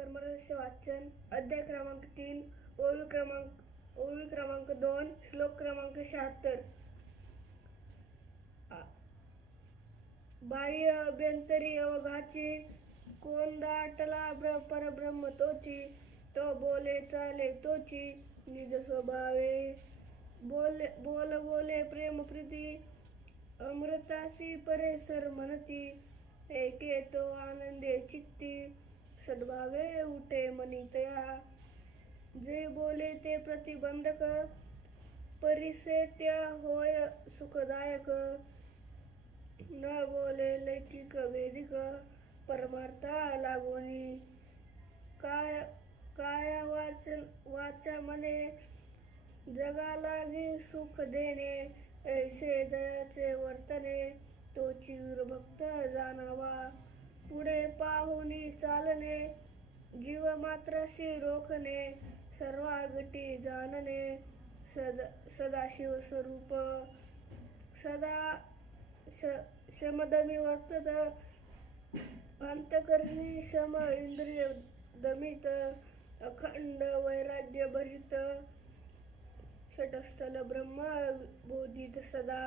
परमरहस्य वाचन अध्याय क्रमांक 3 ओवी क्रमांक 2 श्लोक क्रमांक 76. बाह्य अभ्यंतरी अवघाची कोण दाटला परब्रह्म तोची, तो बोले चाले तोची निज स्वभावे. बोले प्रेम प्रीती अमृतासी परेसर म्हणती, एके तो आनंदे चित्ती सद्भावे उठे मनी तया. जे बोले ते प्रतिबंधक परिसे त्या होय सुखदायक. न बोले लौकिक वेदिक परमार्था लागोनी. काया वाचा मने जगा लागी सुख देणे, ऐसे जयाचे वर्तने तोची वीरभक्त जाणावा. पुढे पाहुनी चालणे जीव मात्राशी रोखणे, सर्वागटी जाणणे सदाशिव स्वरूप. सदा शमदमी वर्तत अंतकरणी शम इंद्रिय दमित. अखंड वैराग्य भरित षटस्थल ब्रह्म बोधित सदा.